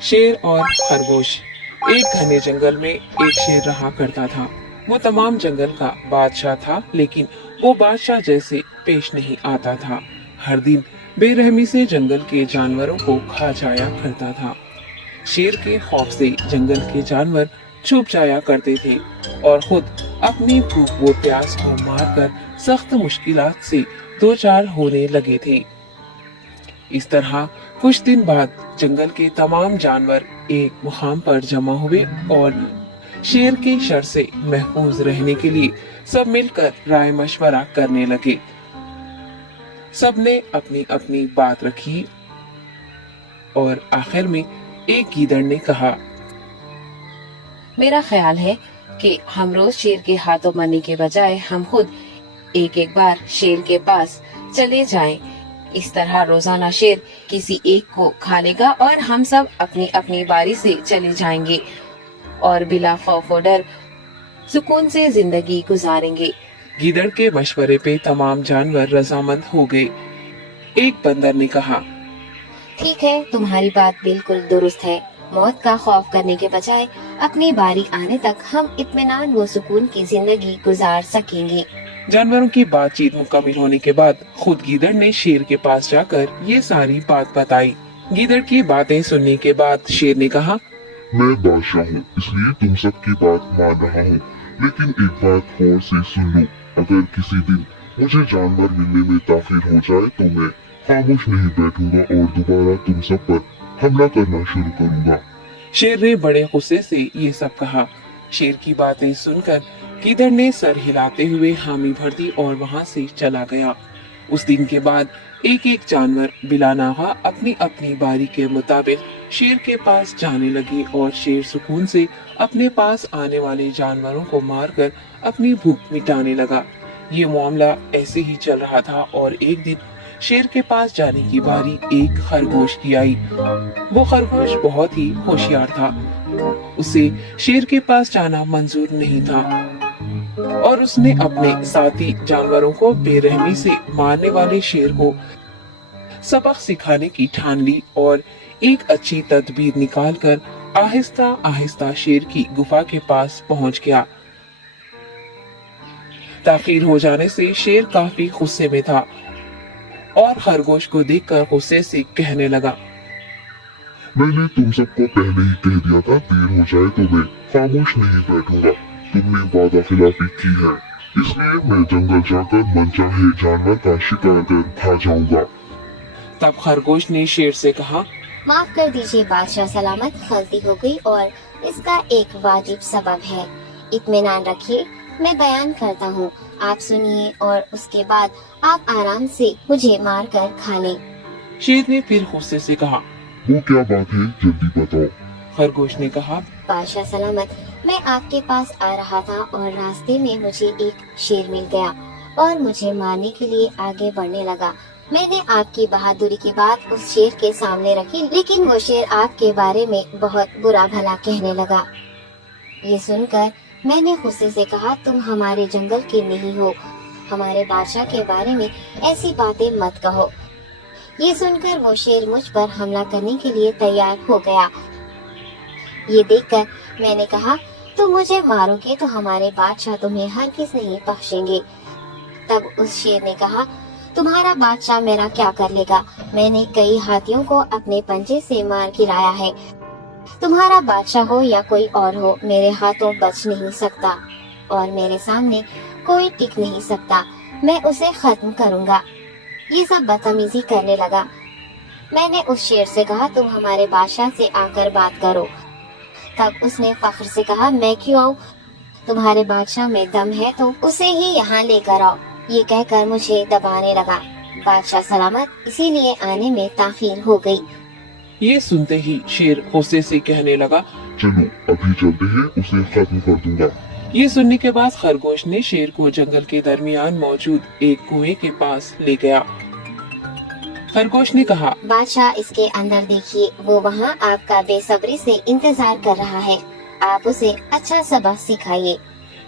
शेर और खरगोश। एक घने जंगल में एक शेर रहा करता था। वो तमाम जंगल का बादशाह था, लेकिन वो बादशाह जैसे पेश नहीं आता था। हर दिन बेरहमी से जंगल के जानवरों को खा जाया करता था। शेर के खौफ से जंगल के जानवर छुप जाया करते थे और खुद अपनी भूख व प्यास को मारकर सख्त मुश्किलात से दो चार होने लगे थे। इस तरह कुछ दिन बाद जंगल के तमाम जानवर एक मुकाम पर जमा हुए और शेर के शर से महफूज रहने के लिए सब मिलकर राय मशवरा करने लगे। सबने अपनी अपनी बात रखी और आखिर में एक गीदड़ ने कहा, मेरा ख्याल है कि हम रोज शेर के हाथों मरने के बजाय हम खुद एक एक बार शेर के पास चले जाएं। इस तरह रोजाना शेर किसी एक को खा लेगा और हम सब अपनी अपनी बारी से चले जाएंगे और बिला खौफ और डर सुकून से जिंदगी गुजारेंगे। गीदड़ के मशवरे पे तमाम जानवर रजामंद हो गए। एक बंदर ने कहा, ठीक है, तुम्हारी बात बिल्कुल दुरुस्त है। मौत का खौफ करने के बजाय अपनी बारी आने तक हम इत्मीनान व सुकून की जिंदगी गुजार सकेंगे। जानवरों की बातचीत मुकम्मल होने के बाद खुद गीदड़ ने शेर के पास जाकर ये सारी बात बताई। गीदड़ की बातें सुनने के बाद शेर ने कहा, मैं बादशाह हूँ, इसलिए तुम सबकी बात मान रहा हूँ, लेकिन एक बात गौर से सुन लो। अगर किसी दिन मुझे जानवर मिलने में ताखिर हो जाए तो मैं खामोश नहीं बैठूंगा और दोबारा तुम सब पर हमला करना शुरू करूंगा। शेर ने बड़े गुस्से से ये सब कहा। शेर की बातें सुनकर गीदड़ ने सर हिलाते हुए हामी भर दी और वहाँ से चला गया। उस दिन के बाद एक एक जानवर बिलानाहा अपनी अपनी बारी के मुताबिक शेर के पास जाने लगे और शेर सुकून से अपने पास आने वाले जानवरों को मारकर अपनी भूख मिटाने लगा। ये मामला ऐसे ही चल रहा था और एक दिन शेर के पास जाने की बारी एक खरगोश की आई। वो खरगोश बहुत ही होशियार था। उसे शेर के पास जाना मंजूर नहीं था और उसने अपने साथी जानवरों को बेरहमी से मारने वाले शेर को सबक सिखाने की ठान ली और एक अच्छी तदबीर निकालकर आहिस्ता आहिस्ता शेर की गुफा के पास पहुंच गया। ताखीर हो जाने से शेर काफी गुस्से में था और खरगोश को देखकर गुस्से से कहने लगा, मैंने तुम सबको पहले ही कह दिया था, देर हो जाए तो मैं खामोश नहीं बैठूंगा। तुमने वादा खिलाफी की है, इसलिए मैं जंगल जाकर मनचाहे जानवर का शिकार कर खा जाऊंगा। तब खरगोश ने शेर से कहा, माफ कर दीजिए बादशाह सलामत, गलती हो गई और इसका एक वाजिब सबब है। इत्मीनान रखिए, मैं बयान करता हूँ, आप सुनिए और उसके बाद आप आराम से मुझे मार कर खा लें। शेर ने फिर गुस्से से कहा, वो क्या बात है, जल्दी बताओ। खरगोश ने कहा, बादशाह सलामत, मैं आपके पास आ रहा था और रास्ते में मुझे एक शेर मिल गया और मुझे मारने के लिए आगे बढ़ने लगा। मैंने आपकी बहादुरी की बात उस शेर के सामने रखी, लेकिन वो शेर आपके बारे में बहुत बुरा भला कहने लगा। ये सुनकर मैंने गुस्से से कहा, तुम हमारे जंगल के नहीं हो, हमारे बादशाह के बारे में ऐसी बातें मत कहो। ये सुनकर वो शेर मुझ पर हमला करने के लिए तैयार हो गया। ये देखकर मैंने कहा, तुम मुझे मारोगे तो हमारे बादशाह तुम्हें हरगिज़ नहीं बख्शेंगे। तब उस शेर ने कहा, तुम्हारा बादशाह मेरा क्या कर लेगा? मैंने कई हाथियों को अपने पंजे से मार गिराया है। तुम्हारा बादशाह हो या कोई और हो, मेरे हाथों बच नहीं सकता और मेरे सामने कोई टिक नहीं सकता। मैं उसे खत्म करूंगा। ये सब बदतमीजी करने लगा। मैंने उस शेर से कहा, तुम हमारे बादशाह से आकर बात करो। तब उसने फख्र से कहा, मैं क्यों आऊँ? तुम्हारे बादशाह में दम है तो उसे ही यहाँ लेकर आओ। ये कहकर मुझे दबाने लगा। बादशाह सलामत, इसीलिए आने में ताखीर हो गई। ये सुनते ही शेर गुस्से से कहने लगा, चलो अभी चलते हैं, उसे खत्म कर दूंगा। ये सुनने के बाद खरगोश ने शेर को जंगल के दरमियान मौजूद एक कुएं के पास ले गया। खरगोश ने कहा, बादशाह, इसके अंदर देखिए, वो वहाँ आपका बेसब्री से इंतजार कर रहा है। आप उसे अच्छा सबक सिखाइए।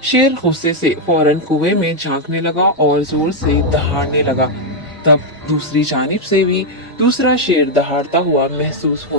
शेर गुस्से से फौरन कुएं में झांकने लगा और जोर से दहाड़ने लगा। तब दूसरी जानिब से भी दूसरा शेर दहाड़ता हुआ महसूस हो